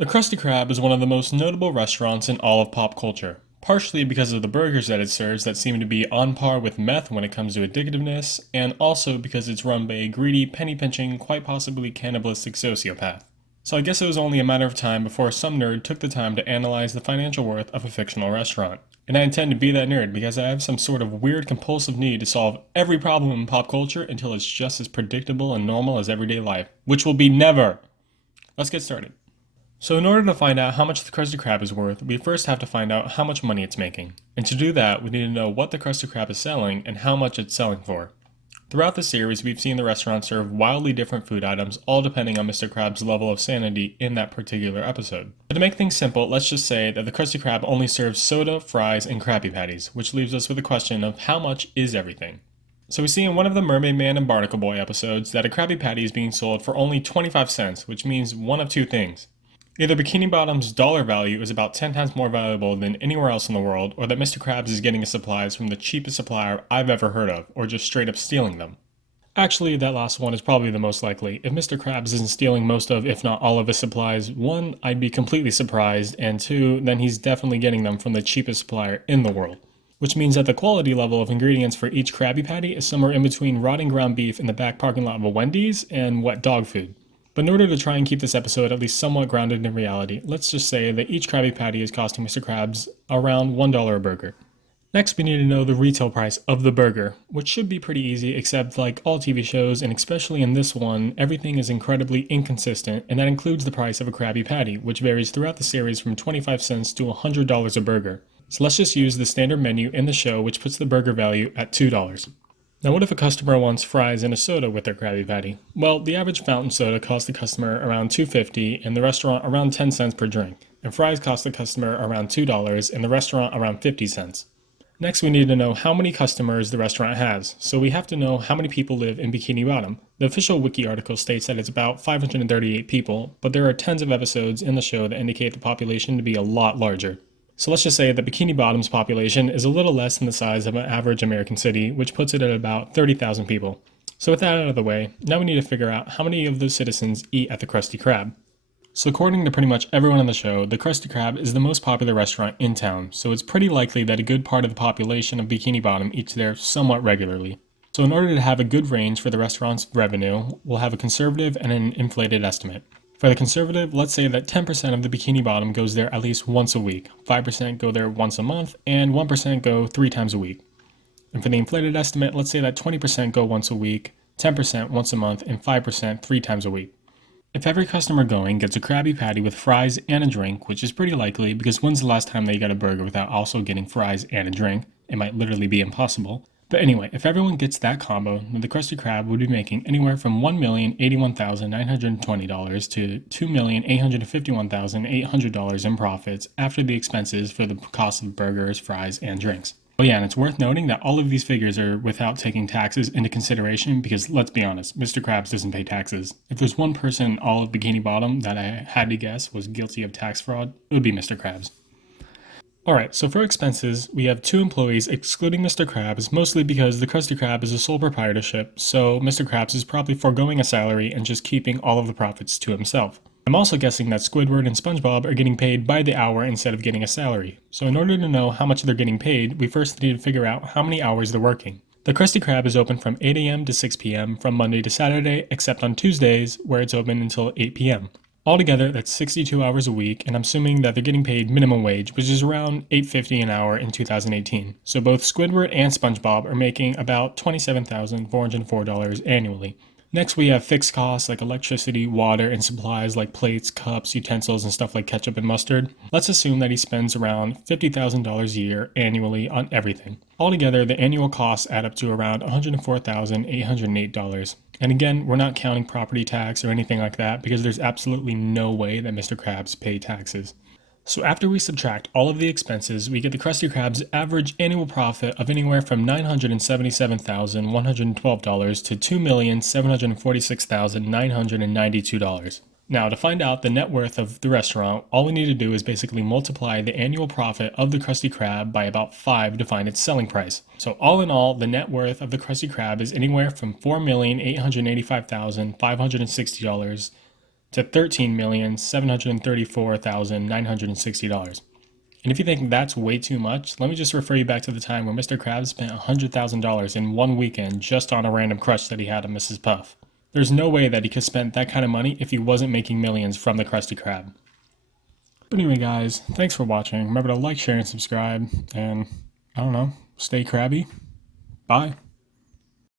The Krusty Krab is one of the most notable restaurants in all of pop culture, partially because of the burgers that it serves that seem to be on par with meth when it comes to addictiveness, and also because it's run by a greedy, penny-pinching, quite possibly cannibalistic sociopath. So I guess it was only a matter of time before some nerd took the time to analyze the financial worth of a fictional restaurant. And I intend to be that nerd because I have some sort of weird compulsive need to solve every problem in pop culture until it's just as predictable and normal as everyday life, which will be never. Let's get started. So in order to find out how much the Krusty Krab is worth, we first have to find out how much money it's making. And to do that, we need to know what the Krusty Krab is selling and how much it's selling for. Throughout the series, we've seen the restaurant serve wildly different food items, all depending on Mr. Krabs' level of sanity in that particular episode. But to make things simple, let's just say that the Krusty Krab only serves soda, fries, and Krabby Patties, which leaves us with the question of how much is everything? So we see in one of the Mermaid Man and Barnacle Boy episodes that a Krabby Patty is being sold for only 25 cents, which means one of two things. Either Bikini Bottom's dollar value is about 10 times more valuable than anywhere else in the world, or that Mr. Krabs is getting his supplies from the cheapest supplier I've ever heard of, or just straight up stealing them. Actually, that last one is probably the most likely. If Mr. Krabs isn't stealing most of, if not all of his supplies, one, I'd be completely surprised, and two, then he's definitely getting them from the cheapest supplier in the world. Which means that the quality level of ingredients for each Krabby Patty is somewhere in between rotting ground beef in the back parking lot of a Wendy's and wet dog food. But in order to try and keep this episode at least somewhat grounded in reality, let's just say that each Krabby Patty is costing Mr. Krabs around $1 a burger. Next, we need to know the retail price of the burger, which should be pretty easy, except like all TV shows, and especially in this one, everything is incredibly inconsistent, and that includes the price of a Krabby Patty, which varies throughout the series from 25 cents to $100 a burger. So let's just use the standard menu in the show, which puts the burger value at $2. Now what if a customer wants fries and a soda with their Krabby Patty? Well, the average fountain soda costs the customer around $2.50 and the restaurant around 10 cents per drink, and fries cost the customer around $2 and the restaurant around 50 cents. Next, we need to know how many customers the restaurant has, so we have to know how many people live in Bikini Bottom. The official wiki article states that it's about 538 people, but there are tons of episodes in the show that indicate the population to be a lot larger. So let's just say that Bikini Bottom's population is a little less than the size of an average American city, which puts it at about 30,000 people. So with that out of the way, now we need to figure out how many of those citizens eat at the Krusty Krab. So according to pretty much everyone on the show, the Krusty Krab is the most popular restaurant in town, so it's pretty likely that a good part of the population of Bikini Bottom eats there somewhat regularly. So in order to have a good range for the restaurant's revenue, we'll have a conservative and an inflated estimate. For the conservative, let's say that 10% of the Bikini Bottom goes there at least once a week, 5% go there once a month, and 1% go 3 times a week. And for the inflated estimate, let's say that 20% go once a week, 10% once a month, and 5% 3 times a week. If every customer going gets a Krabby Patty with fries and a drink, which is pretty likely because when's the last time they got a burger without also getting fries and a drink? It might literally be impossible. But anyway, if everyone gets that combo, then the Krusty Krab would be making anywhere from $1,081,920 to $2,851,800 in profits after the expenses for the cost of burgers, fries, and drinks. Oh yeah, and it's worth noting that all of these figures are without taking taxes into consideration because, let's be honest, Mr. Krabs doesn't pay taxes. If there's one person in all of Bikini Bottom that I had to guess was guilty of tax fraud, it would be Mr. Krabs. Alright, so for expenses, we have 2 employees excluding Mr. Krabs, mostly because the Krusty Krab is a sole proprietorship, so Mr. Krabs is probably foregoing a salary and just keeping all of the profits to himself. I'm also guessing that Squidward and SpongeBob are getting paid by the hour instead of getting a salary. So in order to know how much they're getting paid, we first need to figure out how many hours they're working. The Krusty Krab is open from 8 a.m. to 6 p.m. from Monday to Saturday, except on Tuesdays, where it's open until 8 p.m. Altogether, that's 62 hours a week, and I'm assuming that they're getting paid minimum wage, which is around $8.50 an hour in 2018. So both Squidward and SpongeBob are making about $27,404 annually. Next, we have fixed costs like electricity, water, and supplies like plates, cups, utensils, and stuff like ketchup and mustard. Let's assume that he spends around $50,000 a year annually on everything. Altogether, the annual costs add up to around $104,808. And again, we're not counting property tax or anything like that because there's absolutely no way that Mr. Krabs pay taxes. So after we subtract all of the expenses, we get the Krusty Krab's average annual profit of anywhere from $977,112 to $2,746,992. Now, to find out the net worth of the restaurant, all we need to do is basically multiply the annual profit of the Krusty Krab by about 5 to find its selling price. So all in all, the net worth of the Krusty Krab is anywhere from $4,885,560 to $13,734,960. And if you think that's way too much, let me just refer you back to the time where Mr. Krabs spent $100,000 in one weekend just on a random crush that he had on Mrs. Puff. There's no way that he could spend that kind of money if he wasn't making millions from the Krusty Krab. But anyway, guys, thanks for watching. Remember to like, share, and subscribe. And, I don't know, stay crabby. Bye.